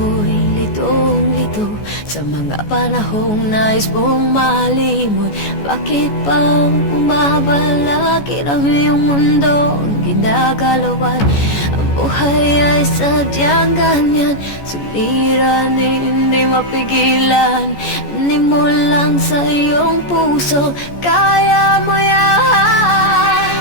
ako'y litong-lito sa mga panahong nais mong malimot. Bakit bang bumabalakid ang iyong mundo ang ginagalawan? Ang buhay ay sadyang ganyan, suliranin hindi mapigilan. Hindi mo lang sa iyong puso, kaya mo yan.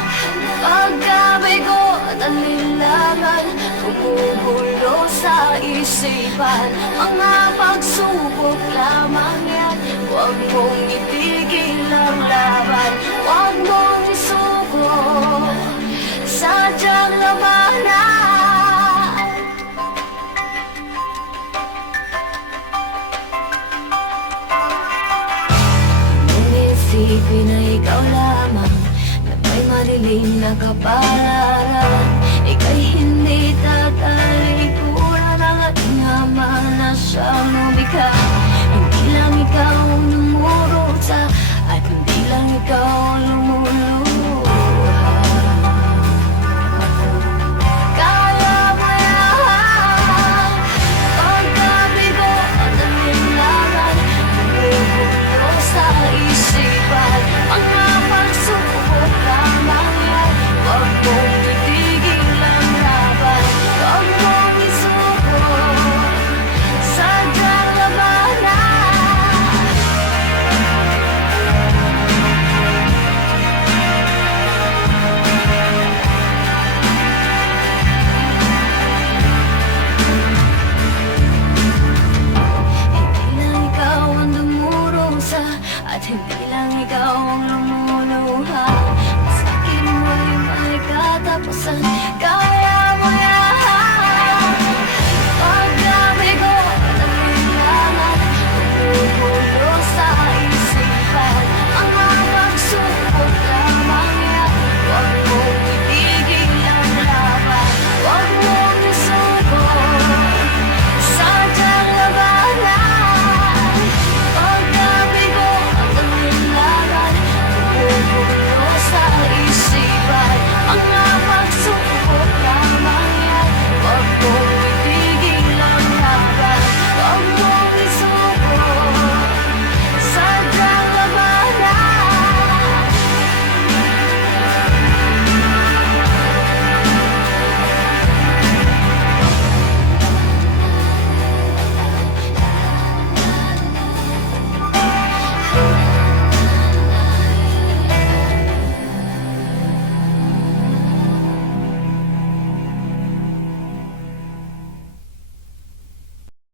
Pagkabigo at alinlangan, kumugulo sa isipan. Mga pagsubok lamang yan, huwag mong itigil ang laban. Huwag mong isuko, sadyang labanan. Nung isipin na ikaw lamang na may madilim na kapalaran, ika'y hindi tatalikuran ng ating ama na siyang lumikha. Hindi lang ikaw ang numurusa at hindi lang ikaw ang lumuluha. Kaya mo yan. Pagkabigo at alinlangan, kumugulo sa isipan. Mga pagsubok lamang yan, huwag mong titigil ang laban. Huwag mong isuko, sadyang labanan. Hindi lang ikaw ang dumurusa at hindi lang ikaw ang lumuluha. Sa akin mo'y may katapusan.